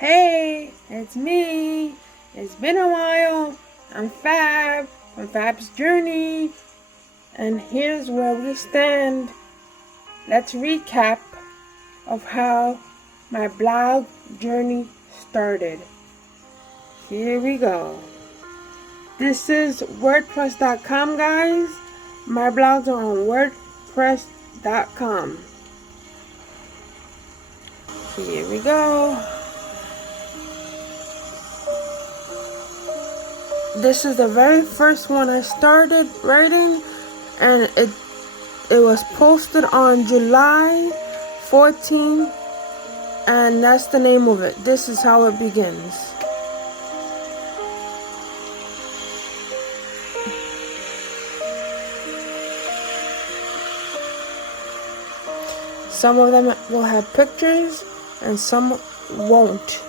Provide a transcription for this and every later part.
Hey, it's me. It's been a while. I'm Fab from Fab's Journey, and here's where we stand. Let's recap of how my blog journey started. Here we go. This is WordPress.com, guys. My blogs are on WordPress.com. Here we go. This is the very first one I started writing, and it was posted on July 14th, and that's the name of it. This is how it begins. Some of them will have pictures and some won't.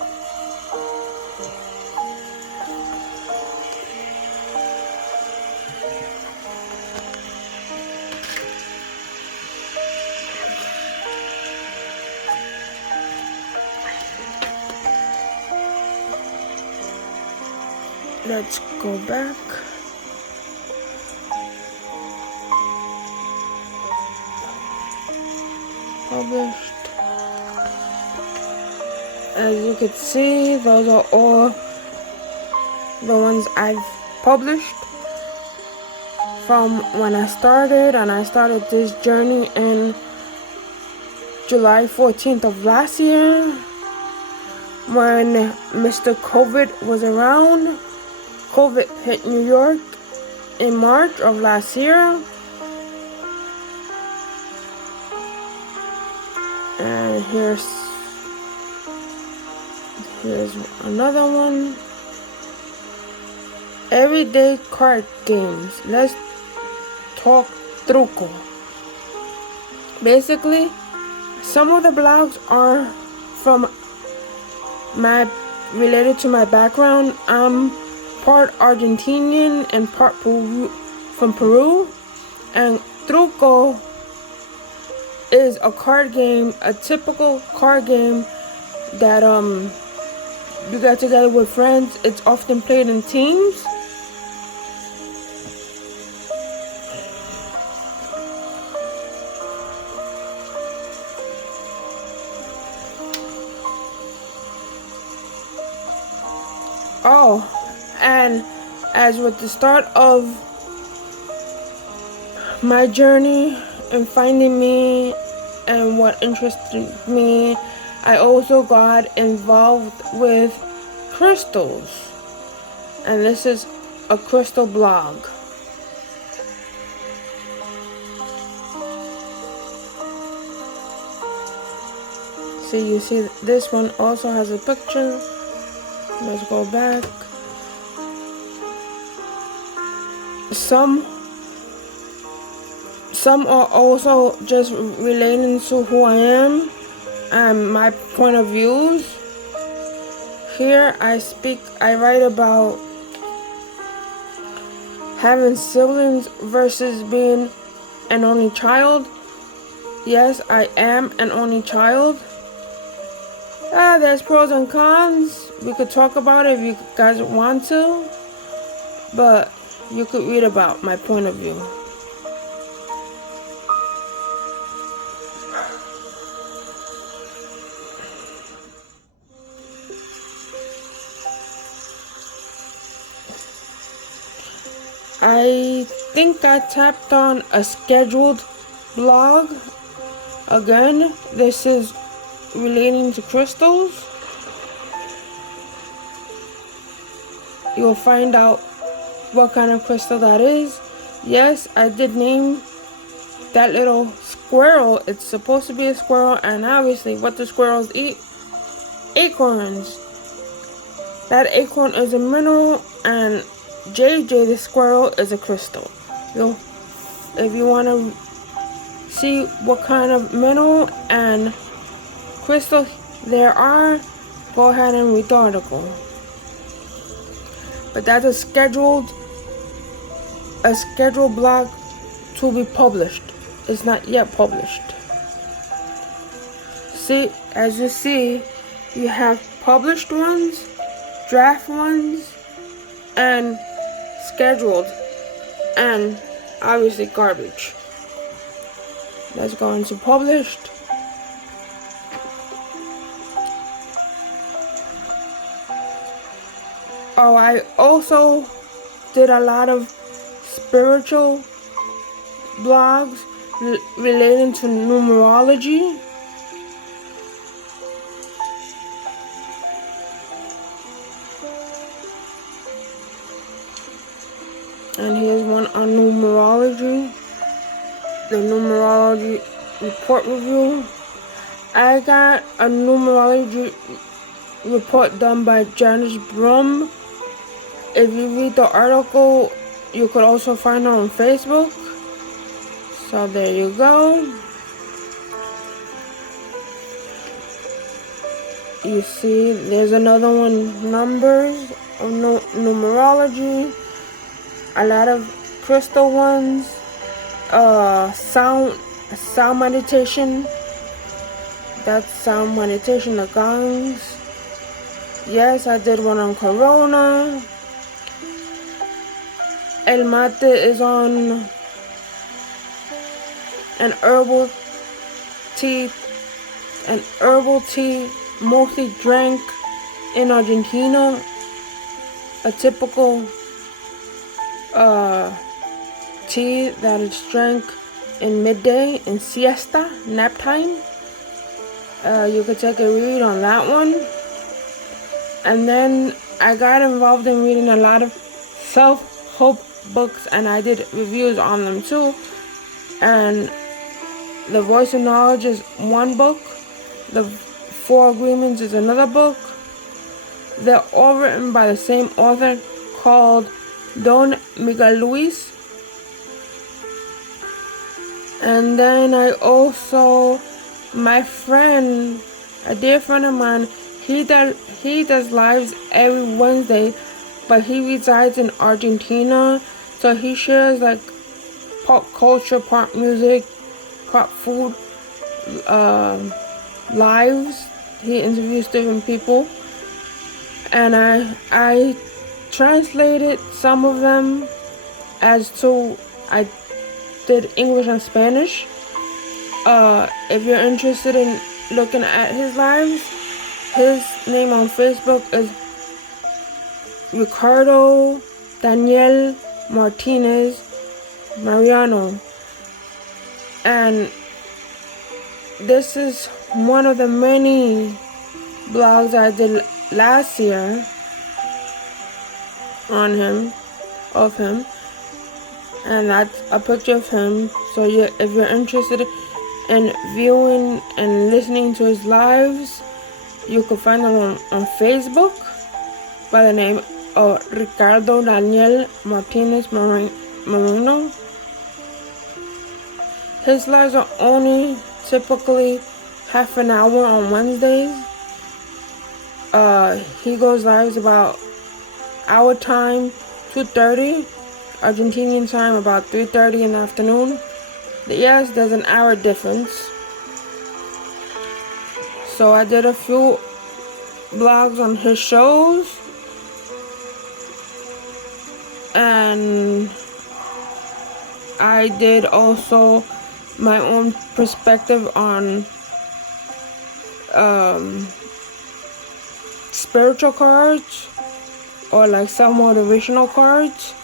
Let's go back. Published. As you can see, those are all the ones I've published from when I started, and I started this journey in July 14th of last year when Mr. COVID was around. COVID hit New York in March of last year. And here's another one. Everyday card games. Let's talk truco. Basically, some of the blogs are related to my background. I'm part Argentinian and part from Peru, and truco is a card game, a typical card game that you get together with friends. It's often played in teams. Oh, and as with the start of my journey and finding me and what interested me, I also got involved with crystals. And this is a crystal blog. So you see this one also has a picture. Let's go back. Some are also just relating to who I am and my point of views. Here I write about having siblings versus being an only child. Yes, I am an only child. There's pros and cons. We could talk about it if you guys want to, but you could read about my point of view. I think I tapped on a scheduled blog. Again, this is relating to crystals. You'll find out what kind of crystal that is. Yes, I did name that little squirrel. It's supposed to be a squirrel, and obviously what do squirrels eat? Acorns. That acorn is a mineral, and JJ the squirrel is a crystal. If you want to see what kind of mineral and crystal there are, go ahead and read the article. But that's a scheduled blog to be published. It's not yet published. See, as you see, you have published ones, draft ones, and scheduled, and obviously garbage. Let's go into published. Oh, I also did a lot of spiritual blogs relating to numerology. And here's one on numerology. The numerology report review. I got a numerology report done by Janice Brun. If you read the article, you could also find her on Facebook. So there you go. You see, there's another one, numbers of numerology. A lot of crystal ones. Sound meditation. That's sound meditation, the gongs. Yes, I did one on Corona. El mate is on an herbal tea mostly drank in Argentina. A typical tea that is drank in midday in siesta, nap time. You could take a read on that one. And then I got involved in reading a lot of self-help books, and I did reviews on them too. And The Voice of Knowledge is one book. The Four Agreements is another book. They're all written by the same author called Don Miguel Luis. And then I also, my friend, a dear friend of mine, he does lives every Wednesday, but he resides in Argentina, so he shares like pop culture, pop music, pop food lives. He interviews different people, and I translated some of them as to I did English and Spanish. If you're interested in looking at his lives, his name on Facebook is Ricardo Daniel Martinez Marinan, and this is one of the many blogs I did last year on him, of him, and that's a picture of him. So if you're interested in viewing and listening to his lives, you can find him on Facebook by the name of Ricardo Daniel Martinez Marino. His lives are only typically half an hour on Wednesdays. He goes lives about our time, 2:30, Argentinian time, about 3:30 in the afternoon. Yes, there's an hour difference. So I did a few blogs on his shows, and I did also my own perspective on spiritual cards, or like some motivational cards.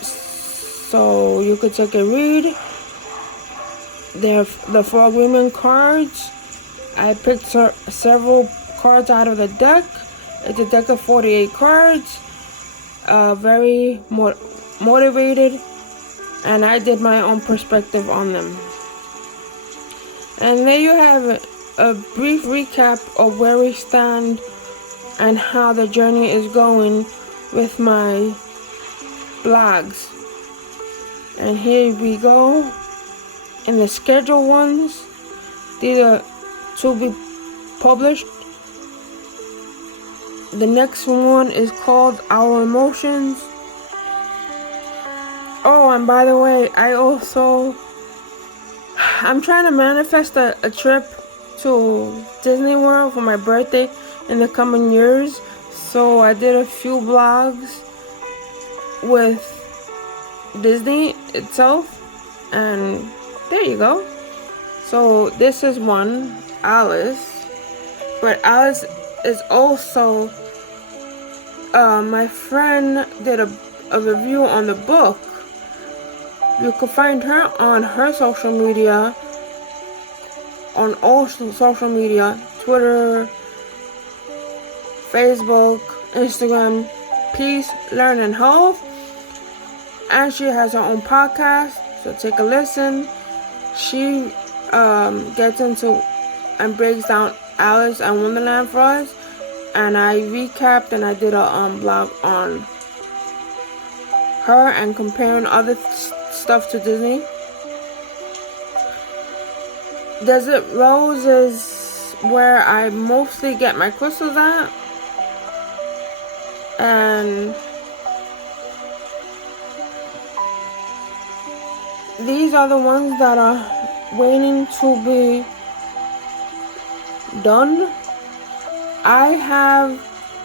So you could take a read. They're the Four Women cards. I picked several cards out of the deck. It's a deck of 48 cards. Very motivated, and I did my own perspective on them. And there you have it, a brief recap of where we stand and how the journey is going with my blogs. And here we go. In the scheduled ones, these are to be published. The next one is called Our Emotions. Oh, and by the way, I'm trying to manifest a trip to Disney World for my birthday in the coming years. So I did a few vlogs with Disney itself, and there you go. So this is one, Alice, but Alice is also my friend did a review on the book. You can find her on her social media, on all social media, Twitter, Facebook, Instagram, Peace, Learn, and Health. And she has her own podcast, so take a listen. She gets into and breaks down Alice and Wonderland for us. And I recapped and I did a blog on her and comparing other stuff to Disney. DesertRose is where I mostly get my crystals at. And these are the ones that are waiting to be done. I have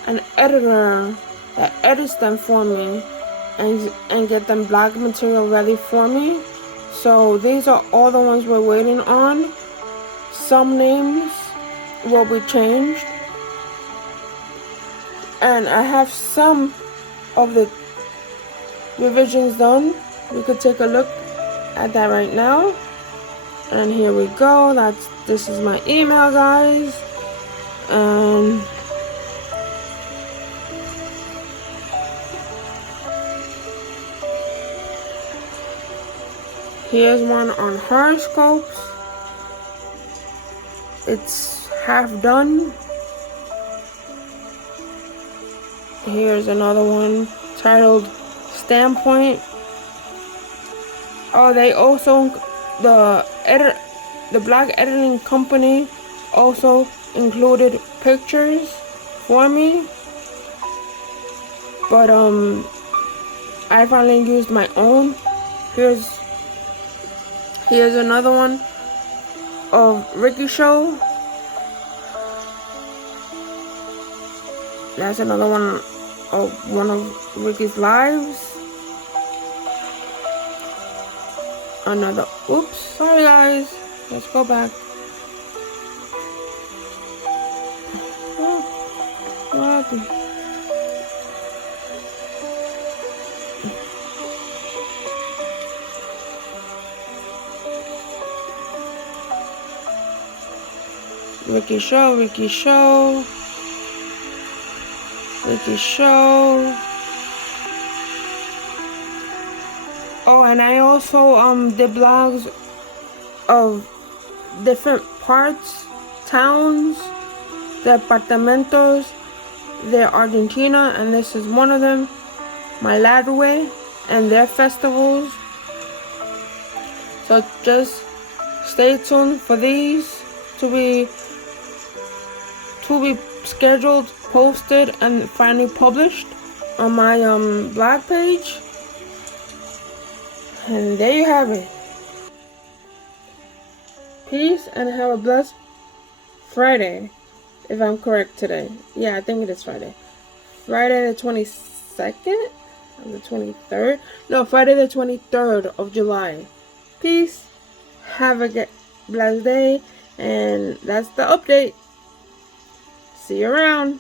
an editor that edits them for me and get them black material ready for me. So these are all the ones we're waiting on. Some names will be changed. And I have some of the revisions done. We could take a look at that right now. And here we go. This is my email, guys. And here's one on horoscopes. It's half done. Here's another one titled Standpoint. Oh, they also, the black editing company also included pictures for me. But I finally used my own. Here's another one of Ricky Show. That's another one of Ricky's lives. Oops, sorry guys. Let's go back. What happened? Ricky Show. Oh, and I also did blogs of different parts, towns, departamentos de Argentina, and this is one of them, my Ladway, and their festivals. So just stay tuned for these to be scheduled, posted, and finally published on my blog page. And there you have it. Peace and have a blessed Friday, if I'm correct today. Yeah, I think it is Friday. Friday the 22nd? Or the 23rd? No, Friday the 23rd of July. Peace. Have a blessed day. And that's the update. See you around.